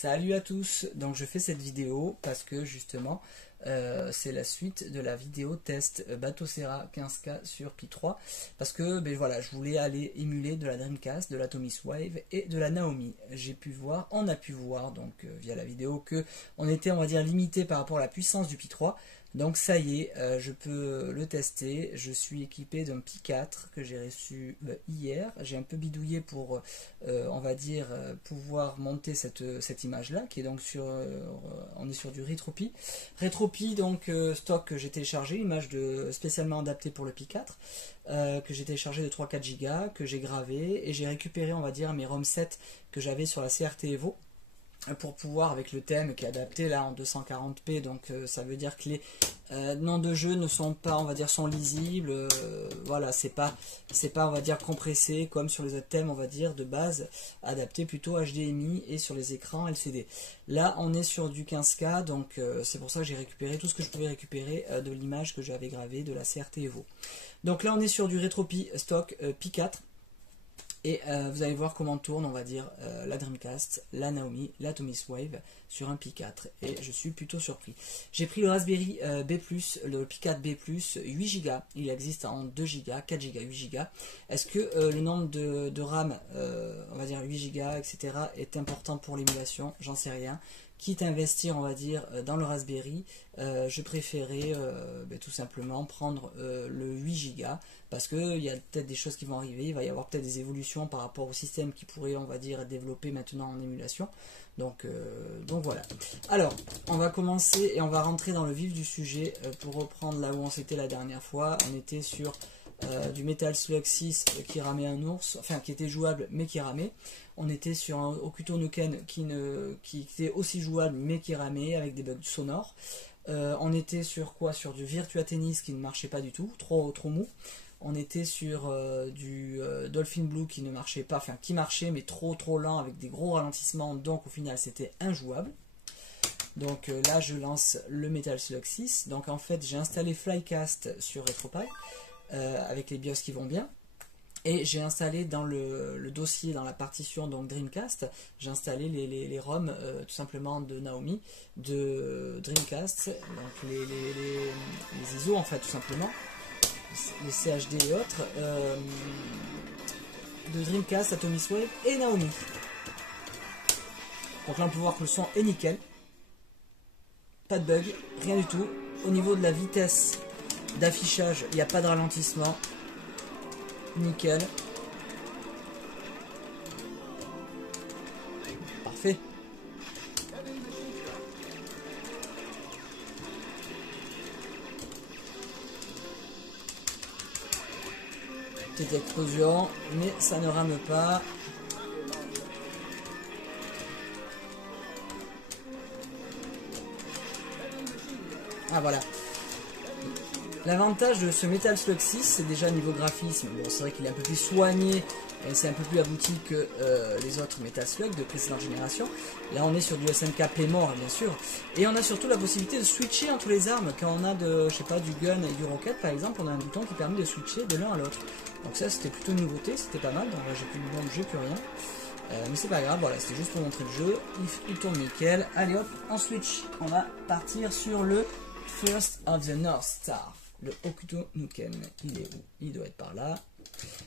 Salut à tous, donc je fais cette vidéo parce que justement c'est la suite de la vidéo test Batocera 15K sur Pi 3 parce que voilà, je voulais aller émuler de la Dreamcast, de la Atomiswave et de la Naomi. On a pu voir donc via la vidéo que on était, on va dire, limité par rapport à la puissance du Pi 3. Donc ça y est, je peux le tester. Je suis équipé d'un Pi 4 que j'ai reçu hier. J'ai un peu bidouillé pour, on va dire, pouvoir monter cette image-là, qui est donc sur, on est sur du Retropie. Retropie, donc stock que j'ai téléchargé, image spécialement adaptée pour le Pi 4, que j'ai téléchargé de 3-4 Go, que j'ai gravé, et j'ai récupéré, on va dire, mes ROM 7 que j'avais sur la CRT Evo, pour pouvoir, avec le thème qui est adapté là en 240p, donc ça veut dire que les noms de jeu ne sont pas, on va dire, sont lisibles, voilà, c'est pas on va dire compressé comme sur les autres thèmes, on va dire, de base, adapté plutôt HDMI et sur les écrans LCD. Là on est sur du 15K, donc c'est pour ça que j'ai récupéré tout ce que je pouvais récupérer de l'image que j'avais gravée de la CRT Evo. Donc là on est sur du Retropie stock Pi 4. Et vous allez voir comment tourne, on va dire, la Dreamcast, la Naomi, la Atomiswave sur un Pi 4. Et je suis plutôt surpris. J'ai pris le Raspberry B+, le Pi 4 B+, 8 Go. Il existe en 2 Go, 4 Go, 8 Go. Est-ce que le nombre de RAM, on va dire 8 Go, etc., est important pour l'émulation? J'en sais rien. Quitte à investir, on va dire, dans le Raspberry, je préférais tout simplement prendre le 8 Go, parce qu'il y a peut-être des choses qui vont arriver, il va y avoir peut-être des évolutions par rapport au système qui pourrait, on va dire, être développé maintenant en émulation. Donc voilà. Alors, on va commencer et on va rentrer dans le vif du sujet pour reprendre là où on s'était la dernière fois. On était sur du Metal Slug 6 qui ramait un ours, enfin qui était jouable mais qui ramait. On était sur un Hokuto no Ken qui était aussi jouable mais qui ramait avec des bugs sonores. On était sur quoi? Sur du Virtua Tennis qui ne marchait pas du tout, trop mou. On était sur du Dolphin Blue qui ne marchait pas, enfin qui marchait mais trop lent avec des gros ralentissements, donc au final c'était injouable. Donc là je lance le Metal Slug 6. Donc en fait j'ai installé Flycast sur RetroPie avec les BIOS qui vont bien. Et j'ai installé dans le dossier, dans la partition donc Dreamcast, j'ai installé les ROM tout simplement de Naomi, de Dreamcast, donc les ISO en fait tout simplement, les CHD et autres, de Dreamcast, Atomiswave et Naomi. Donc là on peut voir que le son est nickel, pas de bug, rien du tout. Au niveau de la vitesse d'affichage, il n'y a pas de ralentissement. Nickel. Parfait. Petite explosion, mais ça ne rame pas. Ah voilà. L'avantage de ce Metal Slug 6, c'est déjà niveau graphisme. Bon, c'est vrai qu'il est un peu plus soigné et c'est un peu plus abouti que les autres Metal Slug de précédente génération. Là, on est sur du SNK Playmore, bien sûr. Et on a surtout la possibilité de switcher entre les armes. Quand on a je sais pas, du gun et du rocket, par exemple, on a un bouton qui permet de switcher de l'un à l'autre. Donc ça, c'était plutôt une nouveauté, c'était pas mal. Donc là, j'ai plus de bombe, j'ai plus rien. Mais c'est pas grave, voilà, c'était juste pour montrer le jeu. Il tourne nickel. Allez hop, en switch. On va partir sur le First of the North Star. Le Hokuto no Ken, il est où? Il doit être par là.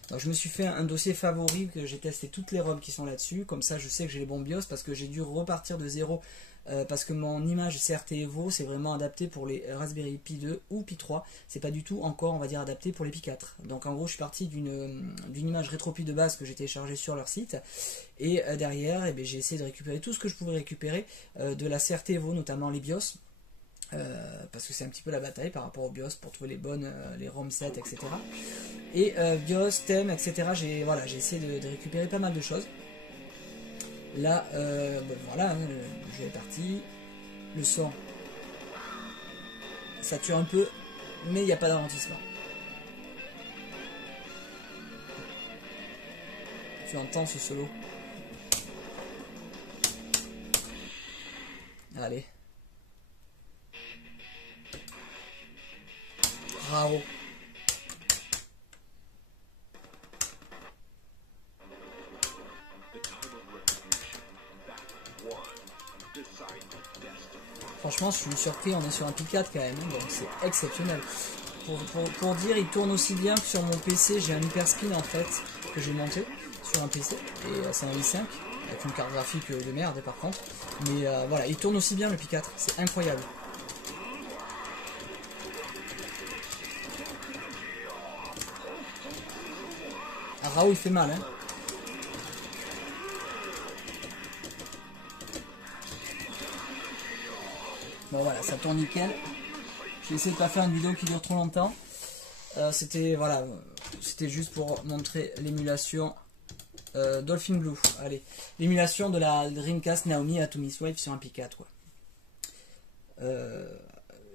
Donc je me suis fait un dossier favori, que j'ai testé toutes les ROM qui sont là-dessus. Comme ça je sais que j'ai les bons BIOS, parce que j'ai dû repartir de zéro. Parce que mon image CRT Evo c'est vraiment adapté pour les Raspberry Pi 2 ou Pi 3. C'est pas du tout encore, on va dire, adapté pour les Pi 4. Donc en gros je suis parti d'une image Retropie de base que j'ai téléchargée sur leur site. Et derrière j'ai essayé de récupérer tout ce que je pouvais récupérer de la CRT Evo, notamment les BIOS. Parce que c'est un petit peu la bataille par rapport aux BIOS pour trouver les bonnes, les ROM 7, etc. Et BIOS, thème, etc. J'ai essayé de récupérer pas mal de choses. Là, voilà, le jeu est parti. Le son, ça tue un peu, mais il n'y a pas de ralentissement. Tu entends ce solo? Allez. Bravo. Franchement, je suis surpris, on est sur un Pi 4 quand même, hein, donc c'est exceptionnel. Pour dire, il tourne aussi bien que sur mon PC, j'ai un Hyperskin en fait, que j'ai monté sur un PC, et c'est un i5, avec une carte graphique de merde par contre. Mais voilà, il tourne aussi bien le Pi 4, c'est incroyable. Ah, Raoult il fait mal, hein. Bon voilà, ça tourne nickel. J'ai essayé de pas faire une vidéo qui dure trop longtemps. C'était voilà, c'était juste pour montrer l'émulation Dolphin Blue. Allez, l'émulation de la Dreamcast Naomi Atomic Wave sur un Pi 4 quoi.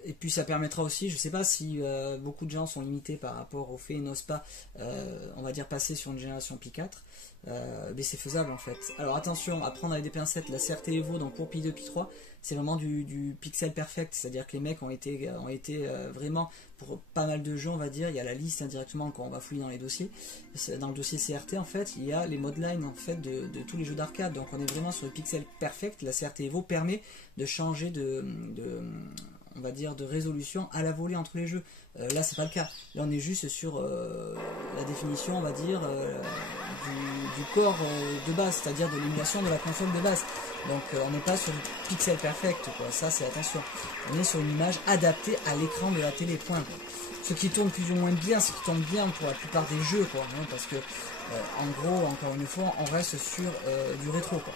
Et puis ça permettra aussi, je sais pas si beaucoup de gens sont limités par rapport au fait et n'osent pas, on va dire, passer sur une génération Pi 4, mais c'est faisable en fait. Alors attention, à prendre avec des pincettes, la CRT Evo, donc pour Pi 2, Pi 3, c'est vraiment du pixel perfect, c'est-à-dire que les mecs ont été vraiment, pour pas mal de jeux on va dire, il y a la liste indirectement quand on va fouiller dans les dossiers, dans le dossier CRT en fait, il y a les modlines en fait de tous les jeux d'arcade, donc on est vraiment sur le pixel perfect. La CRT Evo permet de changer on va dire de résolution à la volée entre les jeux. Là c'est pas le cas, là on est juste sur la définition on va dire du corps de base, c'est-à-dire de l'émulation de la console de base. Donc on n'est pas sur du pixel perfect quoi, ça c'est attention, on est sur une image adaptée à l'écran de la télé, point quoi. Ce qui tourne plus ou moins bien, ce qui tourne bien pour la plupart des jeux quoi, hein, parce que en gros encore une fois on reste sur du rétro quoi.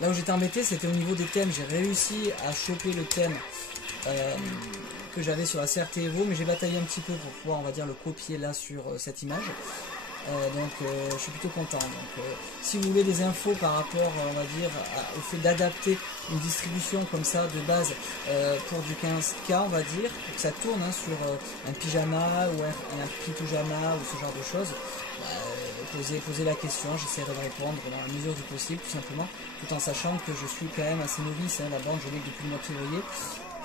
Là où j'étais embêté, c'était au niveau des thèmes. J'ai réussi à choper le thème que j'avais sur la CRT Evo, mais j'ai bataillé un petit peu pour pouvoir, on va dire, le copier là sur cette image. Je suis plutôt content. Donc, si vous voulez des infos par rapport, on va dire, au fait d'adapter une distribution comme ça de base pour du 15K, on va dire, pour que ça tourne hein, sur un pyjama ou un pyjama ou ce genre de choses, posez la question, j'essaierai de répondre dans la mesure du possible, tout simplement, tout en sachant que je suis quand même assez novice, hein, la bande je l'ai depuis le mois de février,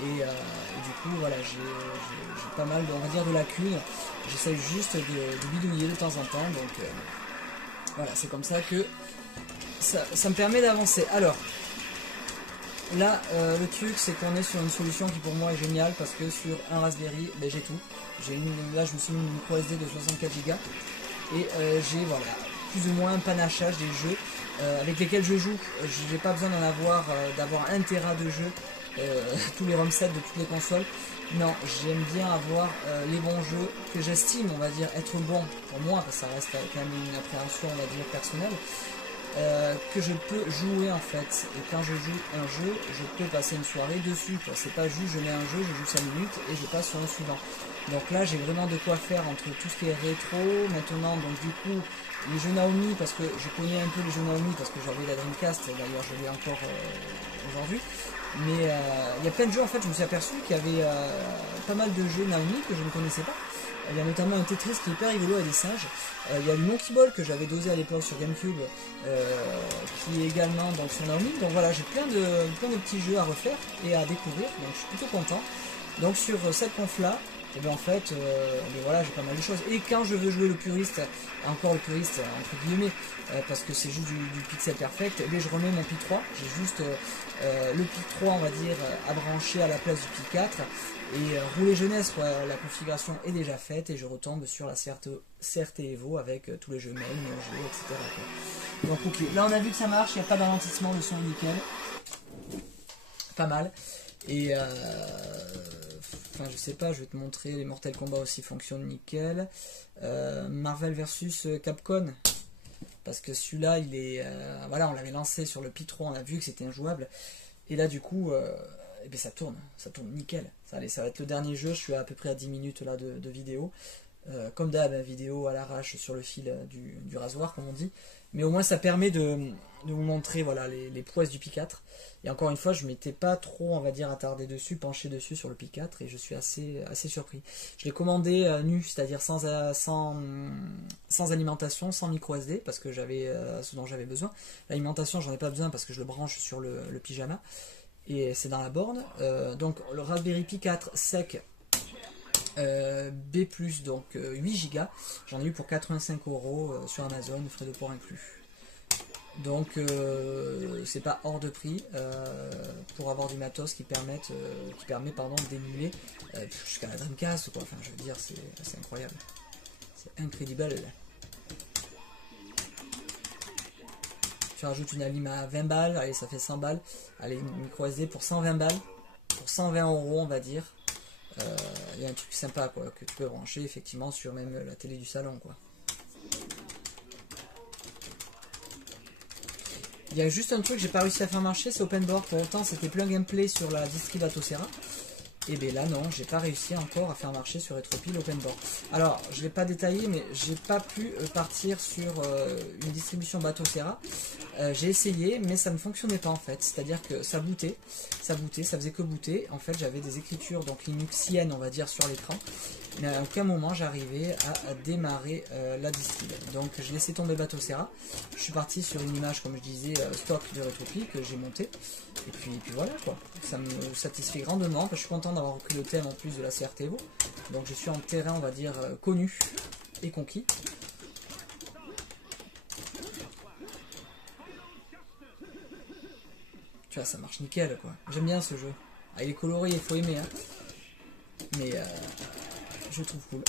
et du coup voilà, j'ai pas mal on va dire de lacunes, j'essaie juste de bidouiller de temps en temps, donc voilà, c'est comme ça que ça me permet d'avancer. Alors là le truc c'est qu'on est sur une solution qui pour moi est géniale, parce que sur un Raspberry ben, j'ai tout, là je me suis mis une micro SD de 64 Go et j'ai voilà, plus ou moins un panachage des jeux avec lesquels je joue. J'ai pas besoin d'avoir 1 Tera de jeux, tous les ROM sets de toutes les consoles. Non, j'aime bien avoir les bons jeux que j'estime, on va dire, être bons pour moi, parce que ça reste quand même une appréhension, on va dire, personnelle, que je peux jouer en fait. Et quand je joue un jeu, je peux passer une soirée dessus. C'est pas juste je mets un jeu, je joue 5 minutes et je passe sur un suivant. Donc là j'ai vraiment de quoi faire entre tout ce qui est rétro, maintenant donc du coup les jeux Naomi, parce que je connais un peu les jeux Naomi parce que j'avais la Dreamcast, d'ailleurs je l'ai encore aujourd'hui, mais il y a plein de jeux en fait, je me suis aperçu qu'il y avait pas mal de jeux Naomi que je ne connaissais pas. Il y a notamment un Tetris qui est hyper rigolo avec des singes. Il y a le Monkey Ball que j'avais dosé à l'époque sur GameCube, qui est également donc, sur Naomi. Donc voilà, j'ai plein de petits jeux à refaire et à découvrir, donc je suis plutôt content. Donc sur cette conf là, et bien en fait, voilà, j'ai pas mal de choses. Et quand je veux jouer le puriste, encore le puriste entre guillemets, parce que c'est juste du pixel perfect, et bien je remets mon Pi 3, j'ai juste le Pi 3 on va dire à brancher à la place du Pi 4, et rouler jeunesse quoi, la configuration est déjà faite, et je retombe sur la CRT Evo avec tous les jeux mail, jeux, etc. quoi. Donc ok, là on a vu que ça marche, il n'y a pas d'alentissement, le son est nickel, pas mal, et enfin, je sais pas, je vais te montrer, les Mortal Kombat aussi fonctionnent nickel. Marvel versus Capcom, parce que celui-là, il est... voilà, on l'avait lancé sur le Pi 3, on a vu que c'était injouable. Et là, du coup, eh bien, ça tourne nickel. Allez, ça va être le dernier jeu, je suis à peu près à 10 minutes là, de vidéo. Comme d'hab, vidéo à l'arrache sur le fil du rasoir, comme on dit. Mais au moins, ça permet de vous montrer voilà, les prouesses du Pi 4. Et encore une fois, je ne m'étais pas trop, on va dire, attardé dessus, penché dessus sur le Pi 4, et je suis assez surpris. Je l'ai commandé nu, c'est-à-dire sans alimentation, sans micro SD, parce que j'avais ce dont j'avais besoin. L'alimentation, j'en ai pas besoin parce que je le branche sur le pyjama, et c'est dans la borne. Donc le Raspberry Pi 4 sec B+, donc 8 Go, j'en ai eu pour 85 € sur Amazon, frais de port inclus. Donc c'est pas hors de prix pour avoir du matos qui permet d'émuler jusqu'à la Dreamcast quoi. Enfin je veux dire c'est incroyable. C'est incredible. Tu rajoutes une Alima à 20 balles, allez ça fait 100 balles. Allez une micro SD pour 120 balles. Pour 120 euros on va dire. Il y a un truc sympa quoi que tu peux brancher effectivement sur même la télé du salon quoi. Il y a juste un truc que j'ai pas réussi à faire marcher, c'est OpenBoard. Pour autant, c'était plus un gameplay sur la distri Batocera. Et bien là, non, j'ai pas réussi encore à faire marcher sur Retropile OpenBoard. Alors, je l'ai pas détaillé, mais j'ai pas pu partir sur une distribution Batocera. J'ai essayé, mais ça ne fonctionnait pas en fait. C'est-à-dire que ça bootait, ça faisait que booter. En fait, j'avais des écritures donc linuxiennes, on va dire, sur l'écran. Mais à aucun moment j'arrivais à démarrer la distille. Donc je laissais tomber Batocera. Je suis parti sur une image, comme je disais, stock de Retropie que j'ai monté. Et puis voilà quoi. Ça me satisfait grandement. Je suis content d'avoir repris le thème en plus de la CRT Evo. Donc je suis en terrain, on va dire, connu et conquis. Tu vois, ça marche nickel quoi. J'aime bien ce jeu. Ah, il est coloré, il faut aimer. Hein. Mais je trouve cool.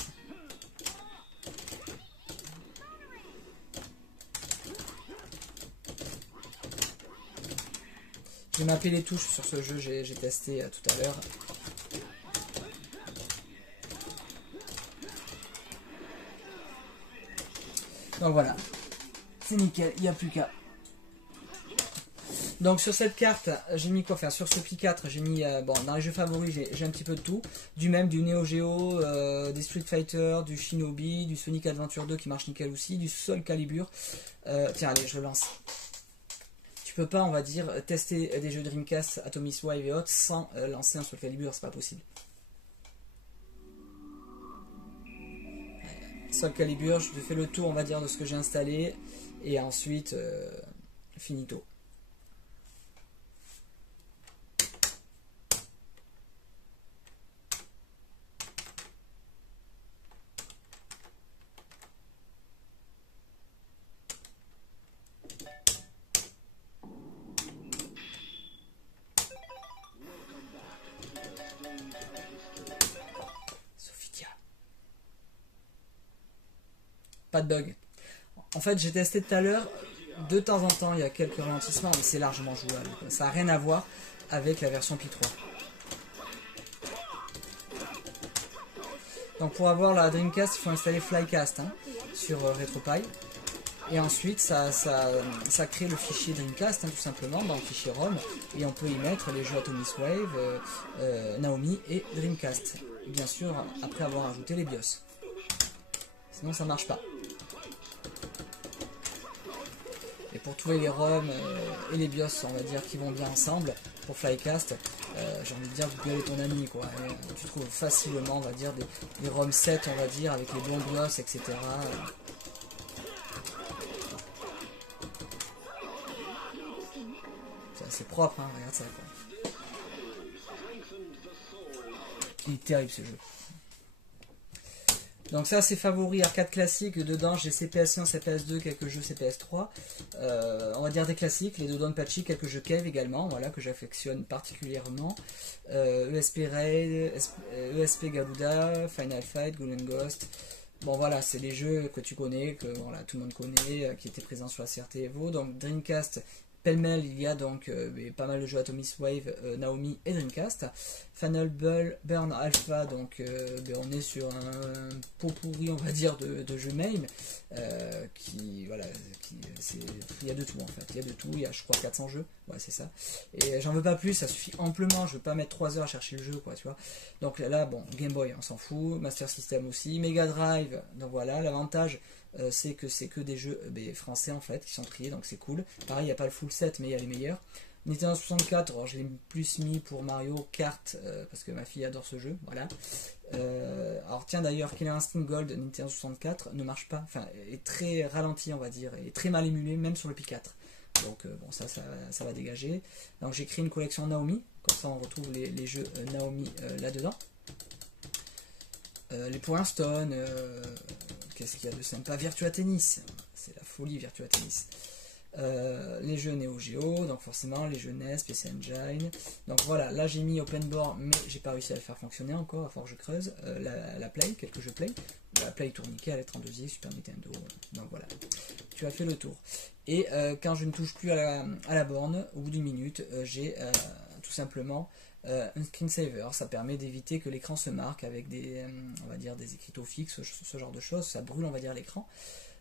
J'ai mappé les touches sur ce jeu, j'ai testé tout à l'heure. Donc voilà, c'est nickel, il n'y a plus qu'à. Donc sur cette carte, j'ai mis quoi faire? Sur ce Pi 4, j'ai mis, bon, dans les jeux favoris, j'ai un petit peu de tout. Du Neo Geo, des Street Fighter, du Shinobi, du Sonic Adventure 2 qui marche nickel aussi, du Soul Calibur. Tiens, allez, je le lance. Tu peux pas, on va dire, tester des jeux Dreamcast, Atomic Wave et autres sans lancer un Soul Calibur, c'est pas possible. Soul Calibur, je fais le tour, on va dire, de ce que j'ai installé, et ensuite, finito. Pas de bug. En fait, j'ai testé tout à l'heure, de temps en temps, il y a quelques ralentissements, mais c'est largement jouable. Ça n'a rien à voir avec la version Pi 3. Donc pour avoir la Dreamcast, il faut installer Flycast sur RetroPie. Et ensuite, ça crée le fichier Dreamcast, tout simplement, dans le fichier ROM. Et on peut y mettre les jeux Atomic Wave, Naomi et Dreamcast. Bien sûr, après avoir ajouté les BIOS. Sinon, ça marche pas. Et pour trouver les ROM et les BIOS, on va dire, qui vont bien ensemble, pour Flycast, j'ai envie de dire, vous gueulez ton ami, quoi. Et tu trouves facilement, on va dire, des ROM 7, on va dire, avec les bons BIOS, etc. C'est propre, hein, regarde ça, quoi. Il est terrible, ce jeu. Donc ça c'est favori arcade classique, dedans j'ai CPS1, CPS2, quelques jeux CPS3, on va dire des classiques, les deux Donpachi, quelques jeux Cave également, voilà, que j'affectionne particulièrement, ESP Raid, ESP Garuda, Final Fight, Golden Ghost, bon voilà, c'est des jeux que tu connais, que voilà, tout le monde connaît, qui étaient présents sur la CRT Evo, donc Dreamcast, pêle-mêle, il y a donc pas mal de jeux Atomic Wave, Naomi et Dreamcast. Final Burn Alpha, donc on est sur un pot pourri, on va dire, de jeux MAME. Voilà, il y a de tout en fait, il y a de tout, il y a je crois 400 jeux, ouais c'est ça. Et j'en veux pas plus, ça suffit amplement, je veux pas mettre 3 heures à chercher le jeu, quoi, tu vois. Donc là, bon, Game Boy, on s'en fout, Master System aussi, Mega Drive, donc voilà, l'avantage. C'est que des jeux français en fait qui sont triés, donc c'est cool. Pareil, il n'y a pas le full set, mais il y a les meilleurs. Nintendo 64, alors je l'ai plus mis pour Mario Kart parce que ma fille adore ce jeu, voilà. Alors tiens d'ailleurs, Killer Instinct Gold Nintendo 64 ne marche pas, enfin est très ralenti on va dire, et très mal émulé même sur le Pi 4. Donc bon ça va dégager. Donc j'ai créé une collection Naomi, comme ça on retrouve les jeux Naomi là-dedans. Les Power Stone, qu'est-ce qu'il y a de sympa? Virtua Tennis, c'est la folie Virtua Tennis. les jeux Neo Geo, donc forcément les jeux NES, PC Engine. Donc voilà, là j'ai mis Open Board, mais j'ai pas réussi à le faire fonctionner encore, à force que je creuse. La Play, quelques jeux Play. La Play tourne nickel, 32X, Super Nintendo. Donc voilà, tu as fait le tour. Et quand je ne touche plus à la borne, au bout d'une minute, j'ai tout simplement un screensaver. Ça permet d'éviter que l'écran se marque avec des, on va dire, des écriteaux fixes, ce genre de choses. Ça brûle, on va dire, l'écran.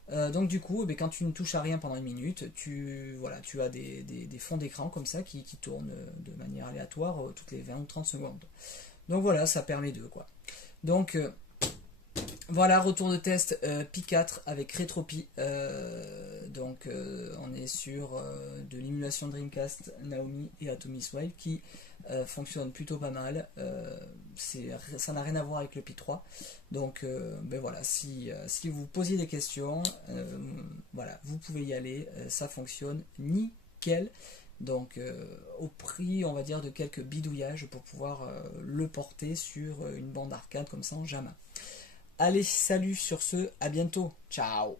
Donc du coup, quand tu ne touches à rien pendant une minute, tu as des fonds d'écran comme ça qui tournent de manière aléatoire toutes les 20 ou 30 secondes. Donc voilà, ça permet de quoi. Donc voilà, retour de test Pi 4 avec Retropie. Donc on est sur de l'émulation Dreamcast, Naomi et Atomic Wave qui fonctionne plutôt pas mal. Ça n'a rien à voir avec le Pi 3. Donc ben voilà, si vous posiez des questions, voilà, vous pouvez y aller, ça fonctionne nickel. Donc au prix, on va dire, de quelques bidouillages pour pouvoir le porter sur une bande arcade comme ça en jamais. Allez, salut sur ce, à bientôt, ciao.